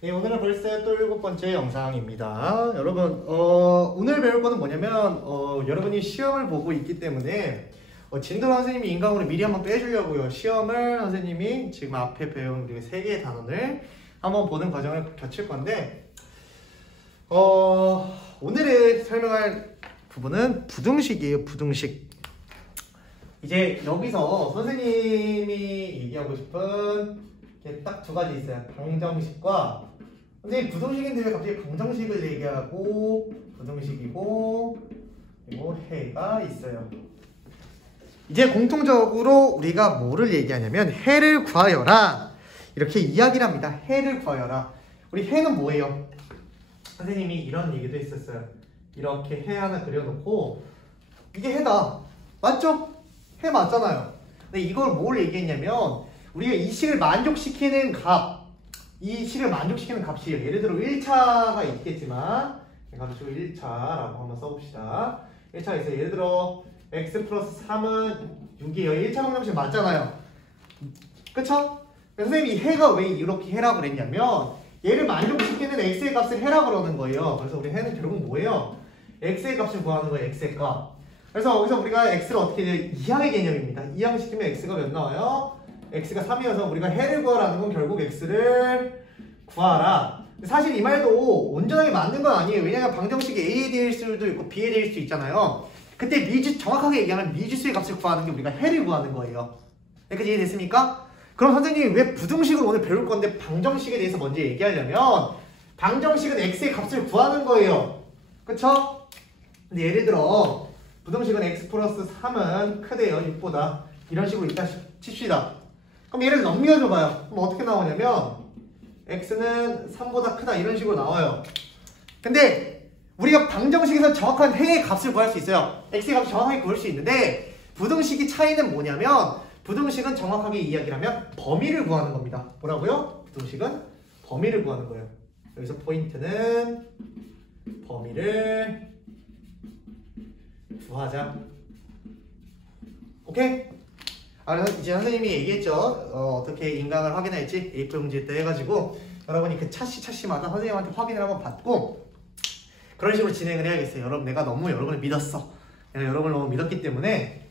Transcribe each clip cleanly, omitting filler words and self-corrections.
네, 오늘은 벌써 또 7번째 영상입니다. 여러분, 오늘 배울 거는 뭐냐면, 여러분이 시험을 보고 있기 때문에, 진도 선생님이 인강으로 미리 한번 빼주려고요. 시험을 선생님이 지금 앞에 배운 우리 3개의 단원을 한번 보는 과정을 거칠 건데, 오늘의 설명할 부분은 부등식이에요, 부등식. 이제 여기서 선생님이 얘기하고 싶은 딱 2가지 있어요. 방정식과, 선생님 부등식인데 왜 갑자기 방정식을 얘기하고, 부등식이고, 그리고 해가 있어요. 이제 공통적으로 우리가 뭐를 얘기하냐면 해를 구하여라, 이렇게 이야기를 합니다. 해를 구하여라. 우리 해는 뭐예요? 선생님이 이런 얘기도 했었어요. 이렇게 해 하나 그려놓고 이게 해다, 맞죠? 해 맞잖아요. 근데 이걸 뭘 얘기했냐면 우리가 이 식을 만족시키는 값, 이 식을 만족시키는 값이에요. 예를 들어 1차가 있겠지만 가지고 1차라고 한번 써봅시다. 1차가 있어요. 예를 들어 x 플러스 3은 6이에요. 1차 방정식 맞잖아요. 그쵸? 선생님이 이 해가 왜 이렇게 해라고 그랬냐면 얘를 만족시키는 x의 값을 해라고 그러는 거예요. 그래서 우리 해는 결국 뭐예요? x의 값을 구하는 거예요. x의 값. 그래서 여기서 우리가 x를 어떻게 해요? 이항의 개념입니다. 이항시키면 x가 몇 나와요? x가 3이어서 우리가 해를 구하라는 건 결국 x를 구하라. 사실 이 말도 온전하게 맞는 건 아니에요. 왜냐하면 방정식이 a에 대일 수도 있고 b에 대일 수도 있잖아요. 그때 정확하게 얘기하면 미지수의 값을 구하는 게 우리가 해를 구하는 거예요. 여기까지 이해됐습니까? 그럼 선생님이 왜 부등식을 오늘 배울 건데 방정식에 대해서 먼저 얘기하려면 방정식은 x의 값을 구하는 거예요. 그쵸? 근데 예를 들어 부등식은 x 플러스 3은 크대요, 6보다. 이런 식으로 있다 칩시다. 그럼 얘를 넘겨줘봐요. 그럼 어떻게 나오냐면 x는 3보다 크다, 이런 식으로 나와요. 근데 우리가 방정식에서 정확한 해의 값을 구할 수 있어요. x의 값을 정확하게 구할 수 있는데 부등식의 차이는 뭐냐면 부등식은 정확하게 이야기를 하면 범위를 구하는 겁니다. 뭐라고요? 부등식은 범위를 구하는 거예요. 여기서 포인트는 범위를 구하자. 오케이? 이제 선생님이 얘기했죠. 어떻게 인강을 확인할지 A4 용지 때 해가지고 여러분이 그 차시마다 선생님한테 확인을 한번 받고 그런 식으로 진행을 해야겠어요. 여러분, 내가 너무 여러분을 믿었어. 내가 여러분을 너무 믿었기 때문에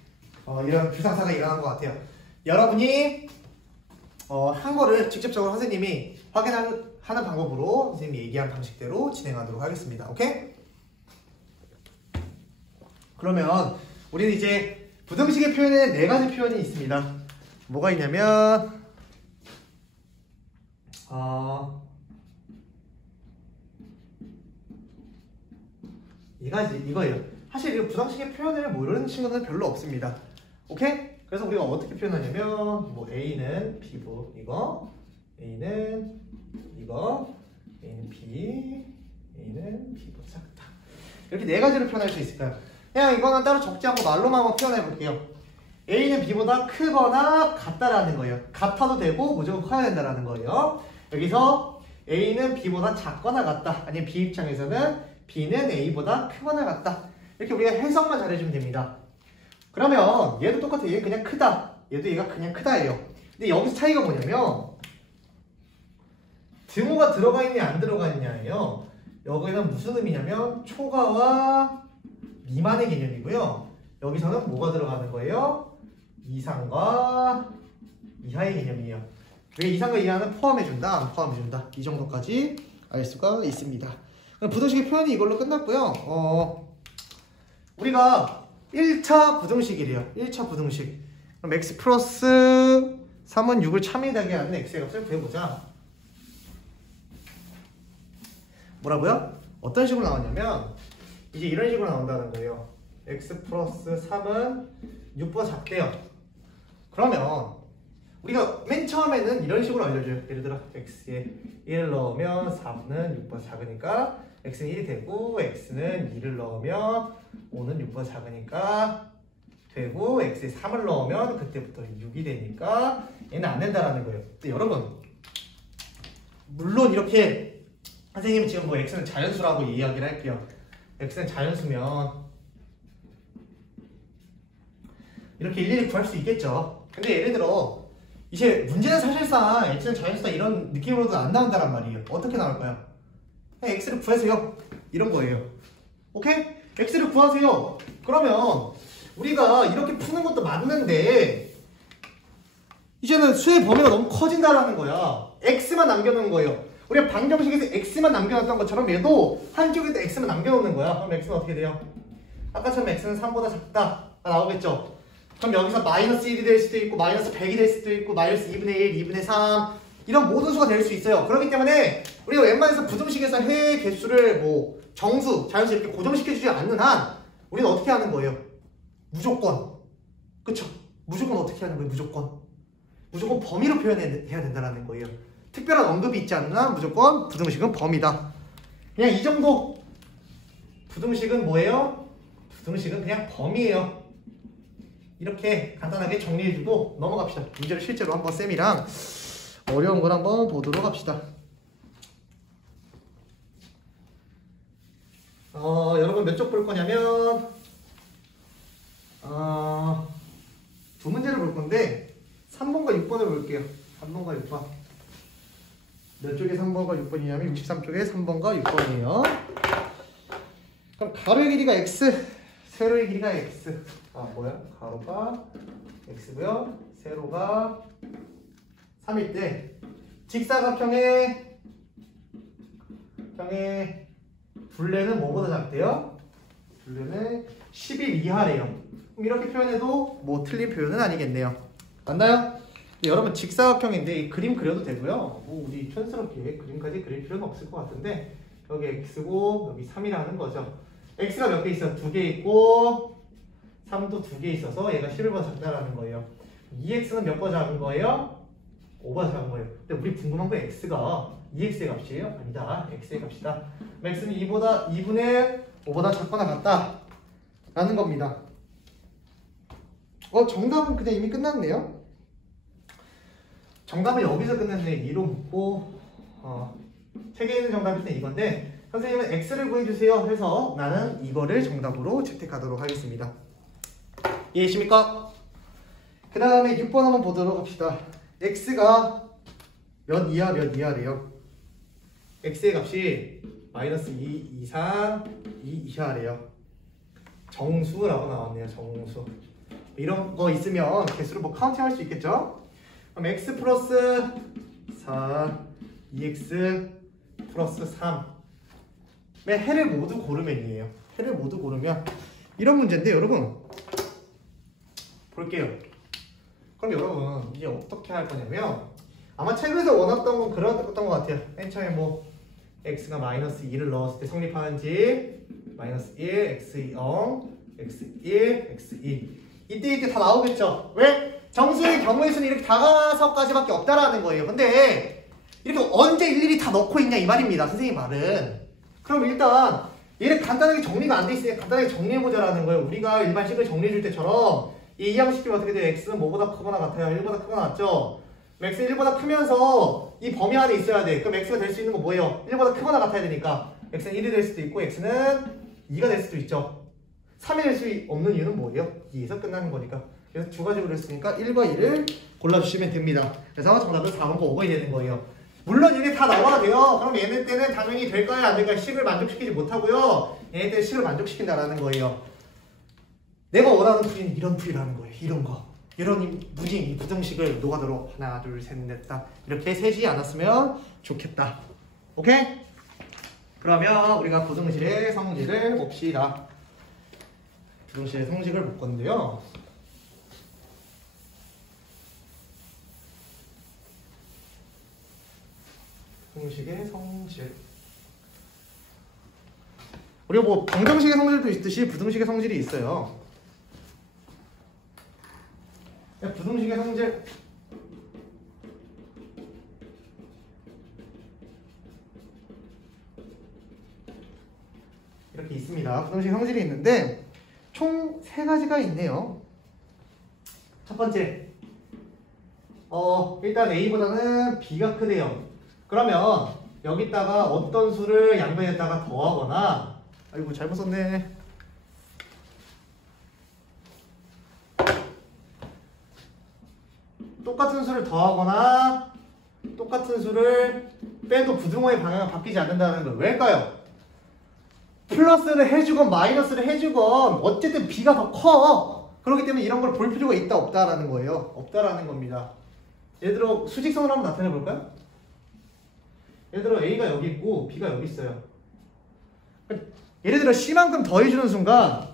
이런 불상사가 일어난 것 같아요. 여러분이 한 거를 직접적으로 선생님이 확인하는 방법으로 선생님이 얘기한 방식대로 진행하도록 하겠습니다. 오케이? 그러면 우리는 이제 부등식의 표현에는 4가지 표현이 있습니다. 뭐가 있냐면 이거예요. 사실 이 부등식의 표현을 모르는 친구들은 별로 없습니다. 오케이? 그래서 우리가 어떻게 표현하냐면 뭐 a는 b고 이거, a는 이거, a는 b, a는 b보다 작다. 이렇게 4가지로 표현할 수 있을까요? 그냥 이거는 따로 적지 않고 말로만 한번 표현해 볼게요. a는 b보다 크거나 같다라는 거예요. 같아도 되고 무조건 커야 된다라는 거예요. 여기서 a는 b보다 작거나 같다. 아니면 b 입장에서는 b는 a보다 크거나 같다. 이렇게 우리가 해석만 잘해주면 됩니다. 그러면 얘도 똑같아. 얘 그냥 크다. 얘도 얘가 그냥 크다예요. 근데 여기서 차이가 뭐냐면 등호가 들어가 있냐 안 들어가 있냐예요. 여기는 무슨 의미냐면 초과와 미만의 개념이고요. 여기서는 뭐가 들어가는 거예요? 이상과 이하의 개념이에요. 왜 이상과 이하는 포함해준다, 안 포함해준다, 이 정도까지 알 수가 있습니다. 부등식의 표현이 이걸로 끝났고요. 우리가 1차 부등식이래요. 1차 부등식. 그럼 x 플러스 3은 6을 참여하게 하는 x의 값을 구해보자. 뭐라고요? 어떤 식으로 나오냐면 이제 이런 식으로 나온다는 거예요. x 플러스 3은 6보다 작대요. 그러면 우리가 맨 처음에는 이런 식으로 알려줘요. 예를 들어 x에 1을 넣으면 4는 6보다 작으니까 x는 1이 되고 x는 2를 넣으면 5는 6보다 작으니까 되고 x에 3을 넣으면 그때부터 6이 되니까 얘는 안 된다라는 거예요. 근데 여러분, 물론 이렇게 선생님이 지금 뭐 x는 자연수라고 이야기를 할게요. x는 자연수면 이렇게 일일이 구할 수 있겠죠. 근데 예를 들어 이제 문제는 사실상 x는 자연수다 이런 느낌으로도 안 나온다란 말이에요. 어떻게 나올까요? 그냥 x를 구하세요. 이런 거예요. 오케이? x를 구하세요. 그러면 우리가 이렇게 푸는 것도 맞는데 이제는 수의 범위가 너무 커진다라는 거야. x만 남겨놓은 거예요. 우리가 방정식에서 x만 남겨놨던 것처럼 얘도 한쪽에도 x만 남겨놓는 거야. 그럼 x는 어떻게 돼요? 아까처럼 x는 3보다 작다 나오겠죠? 그럼 여기서 마이너스 1이 될 수도 있고 마이너스 100이 될 수도 있고 마이너스 2분의 1, 2분의 3 이런 모든 수가 될 수 있어요. 그렇기 때문에 우리가 웬만해서 부등식에서 해의 개수를 뭐 정수, 자연수 이렇게 고정시켜주지 않는 한 우리는 어떻게 하는 거예요? 무조건. 그쵸? 무조건 어떻게 하는 거예요? 무조건 범위로 표현해야 된다는 거예요. 특별한 언급이 있지 않는 한 무조건 부등식은 범위다. 그냥 이 정도. 부등식은 뭐예요? 부등식은 그냥 범위예요. 이렇게 간단하게 정리해주고 넘어갑시다. 문제를 실제로 한번 쌤이랑 어려운 걸 한번 보도록 합시다. 여러분 몇 쪽 볼 거냐면 두 문제를 볼 건데 3번과 6번을 볼게요. 3번과 6번. 몇 쪽에 3번과 6번이냐면 63쪽에 3번과 6번이에요. 그럼 가로의 길이가 x, 세로의 길이가 x. 뭐야? 가로가 x고요. 세로가 3일 때 직사각형의 둘레는 뭐보다 작대요? 둘레는 10일 이하래요. 그럼 이렇게 표현해도 뭐 틀린 표현은 아니겠네요. 맞나요? 여러분 직사각형인데 이 그림 그려도 되고요. 뭐 우리 촌스럽게 그림까지 그릴 필요는 없을 것 같은데 여기 x고 여기 3이라는 거죠. x가 몇 개 있어? 2개 있고 3도 2개 있어서 얘가 11보다 작다라는 거예요. 2x는 몇 번 작은 거예요? 5보다 작은 거예요. 근데 우리 궁금한 건 x가 2x의 값이에요? 아니다. x의 값이다. x는 2분의 5보다 작거나 같다 라는 겁니다. 정답은 그냥 이미 끝났네요. 정답은 여기서 끝냈네. 2로 묻고 책에 있는 정답은 이건데 선생님은 x를 구해주세요 해서 나는 이거를 정답으로 채택하도록 하겠습니다. 이해하십니까? 그 다음에 6번 한번 보도록 합시다. x가 몇 이하래요? x의 값이 마이너스 2 이상 2 이하래요. 정수라고 나왔네요. 정수. 이런 거 있으면 개수를 뭐 카운팅 할 수 있겠죠? 그럼 x 플러스 4, 2x 플러스 3의 해를 모두 고르면이에요. 해를 모두 고르면 이런 문제인데 여러분 볼게요. 그럼 여러분 이제 어떻게 할 거냐면 아마 책에서 원했던 건 그랬던 것 같아요. 맨 처음에 뭐 x가 마이너스 2를 넣었을 때 성립하는지 마이너스 1, x0, x1, x2 이때 다 나오겠죠? 왜? 정수의 경우의 수는 이렇게 5가지밖에 없다라는 거예요. 근데 이렇게 언제 일일이 다 넣고 있냐 이 말입니다. 선생님 말은. 그럼 일단 얘를 간단하게 정리가 안 돼 있으니까 간단하게 정리해보자라는 거예요. 우리가 일반 식을 정리해줄 때처럼 이 이항식이면 어떻게 돼요? x는 뭐보다 크거나 같아요? 1보다 크거나 같죠? x는 1보다 크면서 이 범위 안에 있어야 돼. 그럼 x가 될 수 있는 거 뭐예요? 1보다 크거나 같아야 되니까 x는 1이 될 수도 있고 x는 2가 될 수도 있죠. 3이 될 수 없는 이유는 뭐예요? 2에서 끝나는 거니까. 그래서 두 가지로 그랬으니까 1과 2를 골라주시면 됩니다. 그래서 정답은 4번과 5번이 되는 거예요. 물론 이게 다 나와야 돼요. 그럼 얘네 때는 당연히 될까요? 안 될까요? 식을 만족시키지 못하고요. 얘네 때는 식을 만족시킨다라는 거예요. 내가 원하는 풀이는 이런 풀이라는 거예요. 이런 거. 이런 무진 부등식을 녹아도록 하나, 둘, 셋, 넷, 다 이렇게 세지 않았으면 좋겠다. 오케이? 그러면 우리가 부등식의 성질을 봅시다. 부등식의 성질을 볼 건데요. 부등식의 성질. 우리가 뭐 방정식의 성질도 있듯이 부등식의 성질이 있어요. 부등식의 성질 이렇게 있습니다. 부등식의 성질이 있는데 총 3가지가 있네요. 첫 번째 일단 A보다는 B가 크대요. 그러면 여기다가 어떤 수를 양변에다가 더하거나 아이고 잘못 썼네. 똑같은 수를 더하거나 똑같은 수를 빼도 부등호의 방향은 바뀌지 않는다는 걸 왜일까요? 플러스를 해주건 마이너스를 해주건 어쨌든 b가 더 커. 그렇기 때문에 이런 걸 볼 필요가 있다 없다라는 거예요. 없다라는 겁니다. 예를 들어 수직선을 한번 나타내 볼까요? 예를 들어 a가 여기 있고 b가 여기 있어요. 예를 들어 c만큼 더해주는 순간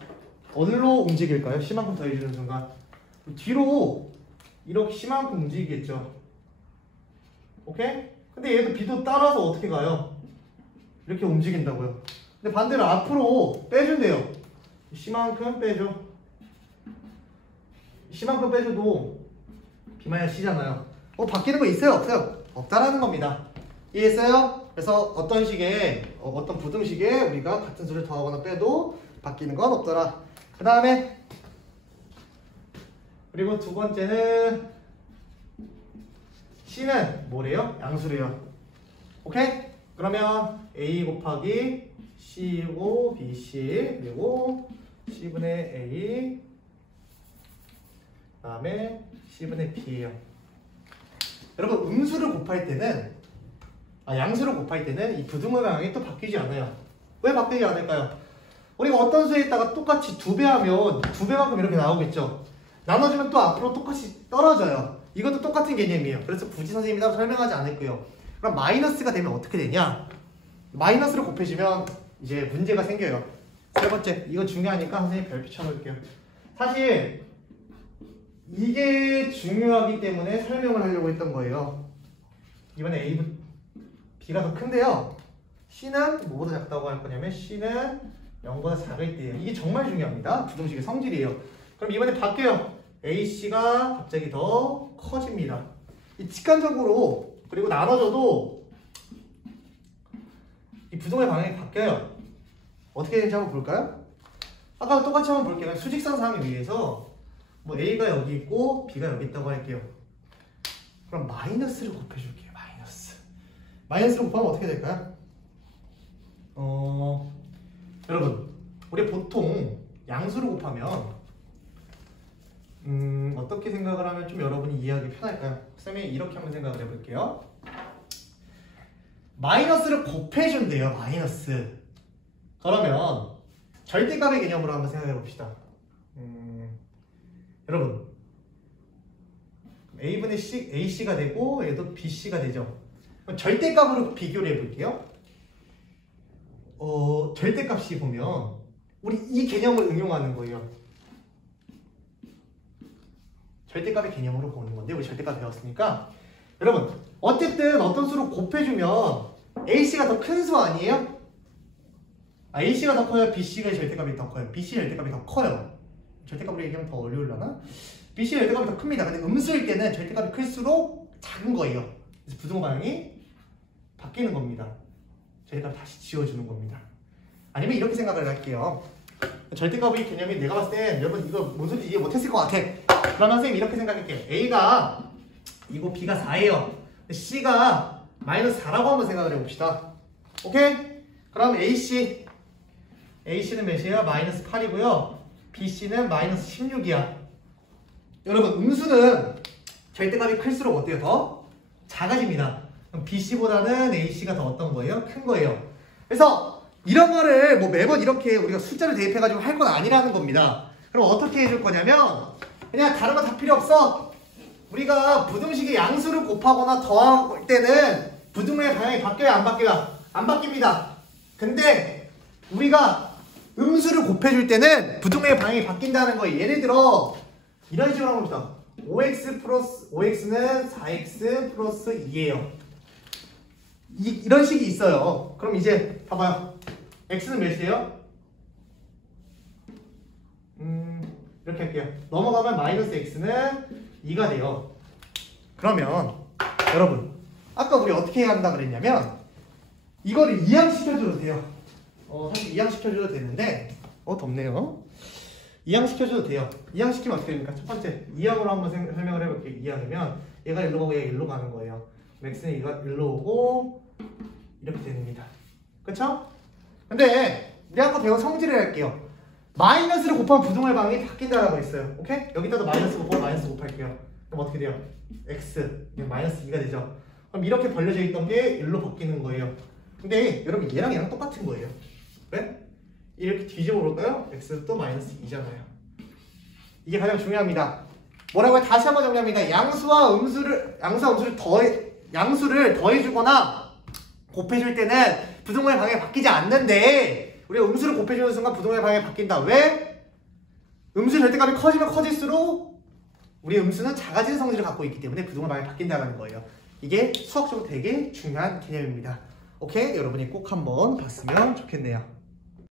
어디로 움직일까요? c만큼 더해주는 순간 뒤로 이렇게 c만큼 움직이겠죠. 오케이? 근데 얘도 b도 따라서 어떻게 가요? 이렇게 움직인다고요. 근데 반대로 앞으로 빼준대요. c만큼 빼줘. c만큼 빼줘도 b-c잖아요. 바뀌는 거 있어요? 없어요? 없다라는 겁니다. 이해했어요? 그래서 어떤 식의 어떤 부등식에 우리가 같은 수를 더하거나 빼도 바뀌는 건 없더라. 그 다음에 그리고 두 번째는 c는 뭐래요? 양수래요. 오케이? 그러면 a 곱하기 c고 bc 그리고 c분의 a 그 다음에 c분의 b예요. 여러분 음수를 곱할 때는 양수를 곱할 때는 이 부등호 방향이 또 바뀌지 않아요. 왜 바뀌지 않을까요? 우리가 어떤 수에다가 똑같이 2배 하면 2배만큼 이렇게 나오겠죠. 나눠주면 또 앞으로 똑같이 떨어져요. 이것도 똑같은 개념이에요. 그래서 굳이 선생님이 따로 설명하지 않을게요. 그럼 마이너스가 되면 어떻게 되냐? 마이너스를 곱해주면 이제 문제가 생겨요. 세 번째, 이거 중요하니까 선생님 별표 쳐놓을게요. 사실 이게 중요하기 때문에 설명을 하려고 했던 거예요. 이번에 b가 더 큰데요. c는 뭐보다 작다고 할 거냐면 c는 0보다 작을 때예요. 이게 정말 중요합니다. 부등식의 성질이에요. 그럼 이번에 바뀌어요. ac가 갑자기 더 커집니다. 이 직관적으로 그리고 나눠줘도 이 부등호의 방향이 바뀌어요. 어떻게 되는지 한번 볼까요? 아까 똑같이 한번 볼게요. 수직선상에 의해서 뭐 a가 여기 있고 b가 여기 있다고 할게요. 그럼 마이너스를 곱해줄게요. 마이너스를 곱하면 어떻게 될까요? 여러분 우리 보통 양수를 곱하면 어떻게 생각을 하면 좀 여러분이 이해하기 편할까요? 쌤이 이렇게 한번 생각을 해볼게요. 마이너스를 곱해준대요. 마이너스. 그러면 절대값의 개념으로 한번 생각해 봅시다. 여러분 a분의 ac가 되고 얘도 bc가 되죠. 그럼 절대값으로 비교를 해볼게요. 절대값이 보면 우리 이 개념을 응용하는 거예요. 절대값의 개념으로 보는 건데 우리 절대값 배웠으니까 여러분 어쨌든 어떤 수로 곱해주면 ac가 더 큰 수 아니에요? ac가 더 커요? bc가 절대값이 더 커요? bc 절대값이 더 커요. 절대값으로 얘기하면 더 어려울라나? bc 절대값이 더 큽니다. 근데 음수일 때는 절대값이 클수록 작은 거예요. 그래서 부등호 방향이 바뀌는 겁니다. 절대값 다시 지워주는 겁니다. 아니면 이렇게 생각을 할게요. 절대값의 개념이 내가 봤을 땐 여러분 이거 뭔 소리인지 이해 못했을 것 같아. 그러면 선생님 이렇게 생각할게요. a가 이거 b가 4예요. c가 마이너스 4라고 한번 생각을 해봅시다. 오케이? 그럼 ac는 몇이에요? 마이너스 8이고요. bc는 마이너스 16이야. 여러분 음수는 절대값이 클수록 어때요? 더 작아집니다. 그럼 bc보다는 ac가 더 어떤 거예요? 큰 거예요. 그래서 이런 거를 뭐 매번 이렇게 우리가 숫자를 대입해가지고 할 건 아니라는 겁니다. 그럼 어떻게 해줄 거냐면 그냥 다른 거 다 필요 없어. 우리가 부등식의 양수를 곱하거나 더할 때는 부등호의 방향이 바뀌어요? 안 바뀌어요? 안 바뀝니다. 근데 우리가 음수를 곱해줄 때는 부등호의 방향이 바뀐다는 거예요. 예를 들어 이런 식으로 한번 봅시다. 5x는 4x 플러스 2예요. 이런 식이 있어요. 그럼 이제 봐봐요. x는 몇이에요? 이렇게 할게요. 넘어가면 마이너스 x는 2가 돼요. 그러면 여러분 아까 우리 어떻게 해야 한다 그랬냐면 이거를 이항시켜줘도 돼요. 사실 이항시켜줘도 되는데 덥네요. 이항시켜줘도 돼요. 이항시키면 어떻게 됩니까? 첫 번째 이항으로 한번 설명을 해볼게요. 이항이면 얘가 일로 가고 얘가 일로 가는 거예요. x는 얘가 일로 오고 이렇게 됩니다. 그쵸? 근데 우리 아까 배운 성질을 할게요. 마이너스를 곱하면 부등호의 방향이 바뀐다라고 했어요. 오케이? 여기다도 마이너스 곱하면 마이너스 곱할게요. 그럼 어떻게 돼요? x 마이너스 2가 되죠. 그럼 이렇게 벌려져 있던 게 1로 바뀌는 거예요. 근데 여러분 얘랑 똑같은 거예요. 왜? 이렇게 뒤집어 볼까요? x도 마이너스 2잖아요. 이게 가장 중요합니다. 뭐라고요? 다시 한번 정리합니다. 양수와 음수를 더해주거나 곱해줄 때는 부등호의 방향이 바뀌지 않는데 우리가 음수를 곱해주는 순간 부등호의 방향이 바뀐다. 왜? 음수 절대값이 커지면 커질수록 우리 음수는 작아지는 성질을 갖고 있기 때문에 부등호의 방향이 바뀐다는 거예요. 이게 수학적으로 되게 중요한 개념입니다. 오케이? 여러분이 꼭 한번 봤으면 좋겠네요.